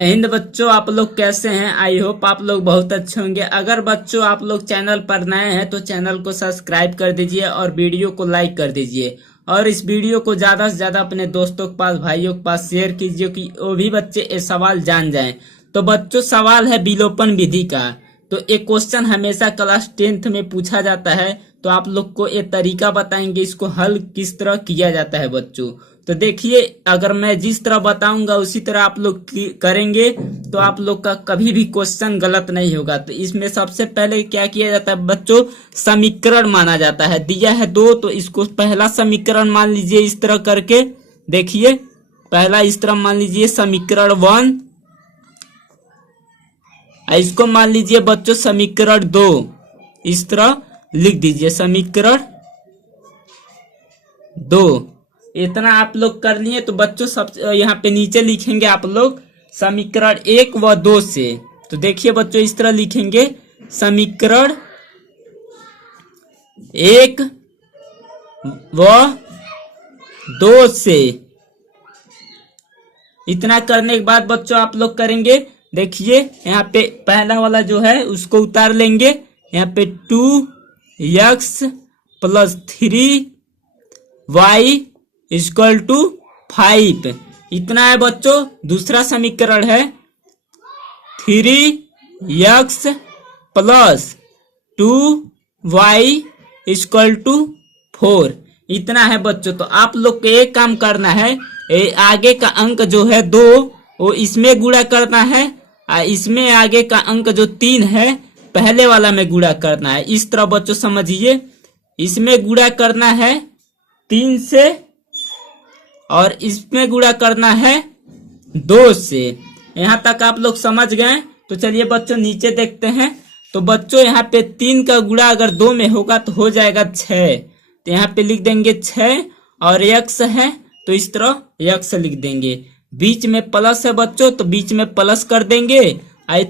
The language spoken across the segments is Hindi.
हिंद बच्चों, आप लोग कैसे हैं? आई होप आप लोग बहुत अच्छे होंगे। अगर बच्चों आप लोग चैनल पर नए हैं तो चैनल को सब्सक्राइब कर दीजिए और वीडियो को लाइक कर दीजिए और इस वीडियो को ज्यादा से ज्यादा अपने दोस्तों के पास, भाइयों के पास शेयर कीजिए कि वो भी बच्चे ये सवाल जान जाएं। तो बच्चों सवाल है विलोपन विधि का। तो एक क्वेश्चन हमेशा क्लास 10th में पूछा जाता है, तो आप लोग को ये तरीका बताएंगे इसको हल किस तरह किया जाता है बच्चों। तो देखिए, अगर मैं जिस तरह बताऊंगा उसी तरह आप लोग करेंगे तो आप लोग का कभी भी क्वेश्चन गलत नहीं होगा। तो इसमें सबसे पहले क्या किया जाता है बच्चों, समीकरण माना जाता है। दिया है 2 तो इसको पहला समीकरण मान लीजिए इस तरह करके। देखिए पहला इस तरह मान लीजिए समीकरण 1, इसको मान लीजिए बच्चों समीकरण 2। इस तरह लिख दीजिए समीकरण 2। इतना आप लोग कर लिए तो बच्चों सब यहाँ पे नीचे लिखेंगे आप लोग समीकरण 1 व 2 से। तो देखिए बच्चों इस तरह लिखेंगे समीकरण 1 व 2 से। इतना करने के बाद बच्चों आप लोग करेंगे, देखिए यहाँ पे पहला वाला जो है उसको उतार लेंगे। यहाँ पे 2x + 3y = 5। इतना है बच्चों। दूसरा समीकरण है 3x + 2y = 4। इतना है बच्चों। तो आप लोग को एक काम करना है, आगे का अंक जो है 2 वो इसमें गुणा करना है, इसमें आगे का अंक जो 3 है पहले वाला में गुणा करना है। इस तरह बच्चों समझिए, इसमें गुणा करना है 3 से और इसमें गुणा करना है 2 से। यहाँ तक आप लोग समझ गए। तो चलिए बच्चों नीचे देखते हैं। तो बच्चों यहाँ पे 3 का गुणा अगर 2 में होगा तो हो जाएगा 6। तो यहाँ पे लिख देंगे 6 और x है तो इस तरह x लिख देंगे। बीच में प्लस है बच्चों तो बीच में प्लस कर देंगे।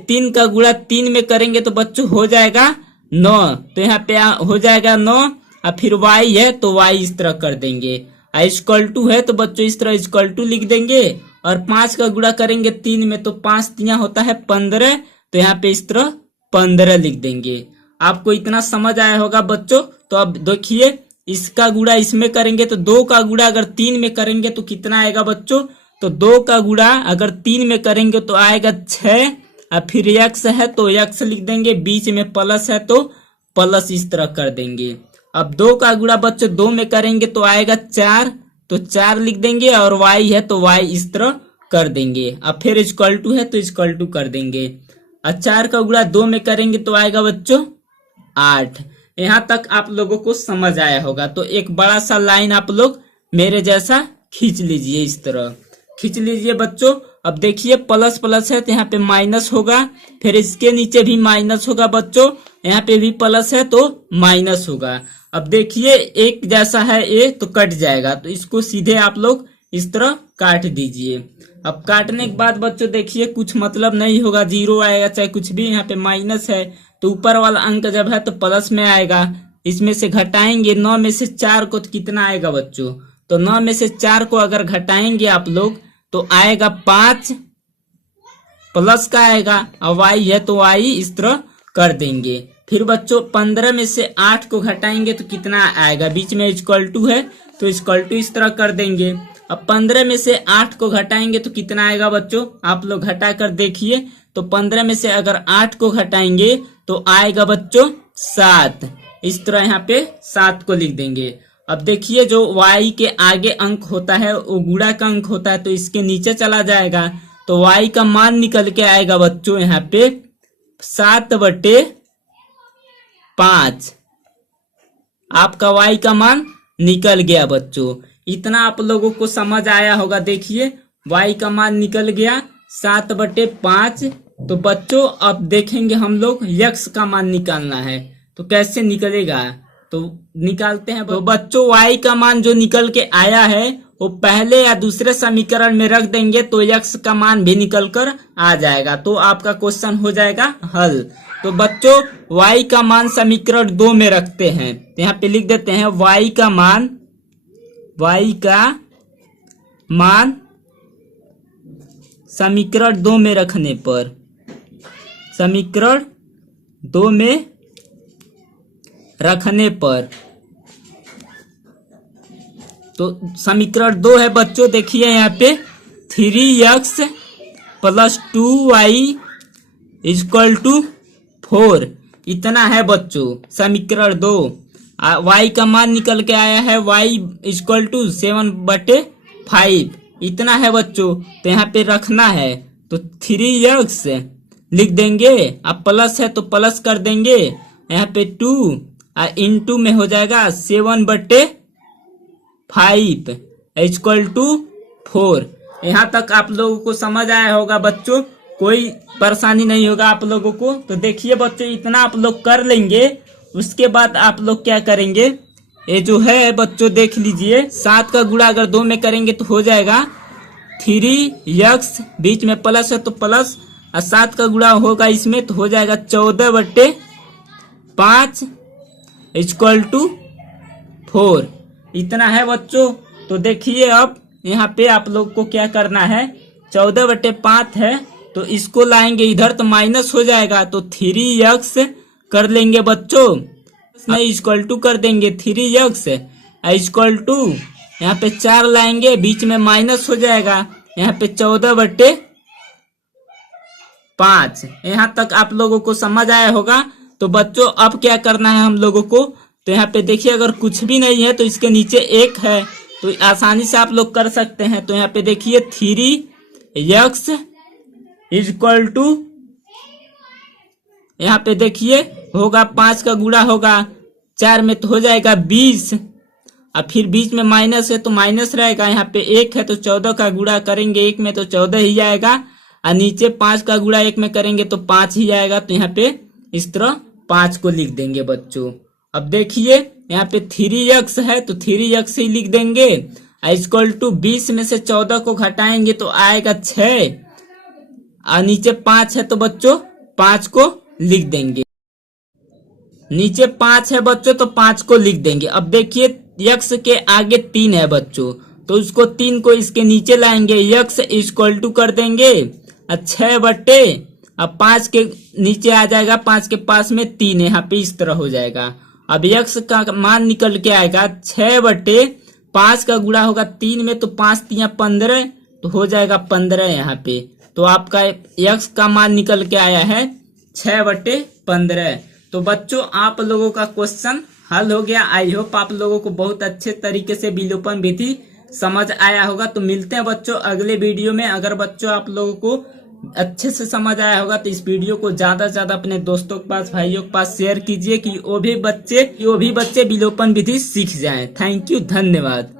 3 का गुणा 3 में करेंगे तो बच्चों हो जाएगा 9। तो यहाँ पे हो जाएगा 9 और फिर y है तो y इस तरह कर देंगे। = है तो बच्चों इस तरह = लिख देंगे और 5 का गुणा करेंगे 3 में तो 5 3 होता है 15। तो यहाँ पे इस तरह 15 लिख देंगे। आपको इतना समझ आया होगा बच्चों। तो अब देखिए इसका गुणा इसमें करेंगे तो 2 का गुणा अगर 3 में करेंगे तो कितना आएगा बच्चों। तो 2 का गुणा अगर 3 में करेंगे तो आएगा 6 और फिर x है तो x लिख देंगे। बीच में प्लस है तो प्लस इस तरह कर देंगे। अब 2 का गुणा बच्चों 2 में करेंगे तो आएगा 4 तो 4 लिख देंगे और y है तो y इस तरह कर देंगे। अब फिर = है तो = कर देंगे। और 4 का गुणा 2 में करेंगे तो आएगा बच्चों 8। यहाँ तक आप लोगों को समझ आया होगा। तो एक बड़ा सा लाइन आप लोग मेरे जैसा खींच लीजिए, इस तरह खींच लीजिए बच्चों। अब देखिए प्लस प्लस है तो यहाँ पे माइनस होगा, फिर इसके नीचे भी माइनस होगा बच्चों, यहाँ पे भी प्लस है तो माइनस होगा। अब देखिए एक जैसा है ये तो कट जाएगा तो इसको सीधे आप लोग इस तरह काट दीजिए। अब काटने के बाद बच्चों देखिए कुछ मतलब नहीं होगा, 0 आएगा चाहे कुछ भी। यहाँ पे माइनस है तो ऊपर वाला अंक जब है तो प्लस में आएगा। इसमें से घटाएंगे 9 में से 4 को तो कितना आएगा बच्चों। तो 9 में से 4 को अगर घटाएंगे आप लोग तो आएगा 5 प्लस का आएगा और y है तो y इस तरह कर देंगे। फिर बच्चों 15 में से 8 को घटाएंगे तो कितना आएगा, बीच में = है तो = इस तरह कर देंगे। अब 15 में से 8 को घटाएंगे तो कितना आएगा बच्चों, आप लोग घटा कर देखिए। तो 15 में से अगर 8 को घटाएंगे तो आएगा बच्चों 7। इस तरह यहाँ पे 7 को लिख देंगे। अब देखिए जो y के आगे अंक होता है वो गुणा का अंक होता है तो इसके नीचे चला जाएगा तो y का मान निकल के आएगा बच्चों यहाँ पे 7/5। आपका y का मान निकल गया बच्चों। इतना आप लोगों को समझ आया होगा। देखिए y का मान निकल गया 7/5। तो बच्चों अब देखेंगे हम लोग x का मान निकालना है तो कैसे निकलेगा, तो निकालते हैं। तो बच्चों y का मान जो निकल के आया है वो पहले या दूसरे समीकरण में रख देंगे तो x का मान भी निकल कर आ जाएगा। तो आपका क्वेश्चन हो जाएगा हल। तो बच्चों y का मान समीकरण 2 में रखते हैं तो यहाँ पे लिख देते हैं y का मान समीकरण 2 में रखने पर, समीकरण 2 में रखने पर। तो समीकरण 2 है बच्चों, देखिए यहाँ पे 3x + 2y = 4 इतना है बच्चों समीकरण 2। y का मान निकल के आया है y = 7/5 इतना है बच्चों। तो यहाँ पे रखना है तो 3x लिख देंगे, अब प्लस है तो प्लस कर देंगे, यहाँ पे 2 इंटू में हो जाएगा 7/5 = 4। यहाँ तक आप लोगों को समझ आया होगा बच्चों, कोई परेशानी नहीं होगा आप लोगों को। तो देखिए बच्चों इतना आप लोग कर लेंगे, उसके बाद आप लोग क्या करेंगे, ये जो है बच्चों देख लीजिए 7 का गुणा अगर 2 में करेंगे तो हो जाएगा 3x, बीच में प्लस है तो प्लस, और 7 का गुणा होगा इसमें तो हो जाएगा 14/5 = 4 इतना है बच्चों। तो देखिए अब यहाँ पे आप लोग को क्या करना है, 14/5 है तो इसको लाएंगे इधर तो माइनस हो जाएगा, तो 3x कर लेंगे बच्चों, नहीं इक्वल टू कर देंगे 3x = यहाँ पे 4 लाएंगे, बीच में माइनस हो जाएगा, यहाँ पे 14/5। यहाँ तक आप लोगों को समझ आया होगा। तो बच्चों अब क्या करना है हम लोगों को, तो यहाँ पे देखिए अगर कुछ भी नहीं है तो इसके नीचे 1 है तो आसानी से आप लोग कर सकते हैं। तो यहाँ पे देखिए 3x = यहाँ पे देखिए होगा 5 का गुणा होगा 4 में तो हो जाएगा 20, और फिर बीच में माइनस है तो माइनस रहेगा, यहाँ पे 1 है तो 14 का गुणा करेंगे 1 में तो 14 ही आएगा, और नीचे 5 का गुणा 1 में करेंगे तो 5 ही आएगा। तो यहाँ पे इस तरह 5 को लिख देंगे बच्चों। अब देखिए यहाँ पे 3x है तो 3x ही लिख देंगे, = 20 में से 14 को घटाएंगे तो आएगा 6, और नीचे 5 है तो बच्चों 5 को लिख देंगे, नीचे 5 है बच्चों तो 5 को लिख देंगे। अब देखिए x के आगे 3 है बच्चों, तो उसको 3 को इसके नीचे लाएंगे, x = कर देंगे 6/, अब 5 के नीचे आ जाएगा, 5 के पास में 3 है, यहाँ पे इस तरह हो जाएगा। अब x का मान निकल के आएगा 6/5 का गुणा होगा 3 में तो 5 × 15 तो हो जाएगा 15 यहाँ पे। तो आपका x का मान निकल के आया है 6/15। तो बच्चों आप लोगों का क्वेश्चन हल हो गया। आई होप आप लोगों को बहुत अच्छे तरीके से विलोपन विधि समझ आया होगा। तो मिलते हैं बच्चों अगले वीडियो में। अगर बच्चों आप लोगों को अच्छे से समझ आया होगा तो इस वीडियो को ज्यादा से ज्यादा अपने दोस्तों के पास, भाइयों के पास शेयर कीजिए कि वो भी बच्चे विलोपन विधि सीख जाएं। थैंक यू, धन्यवाद।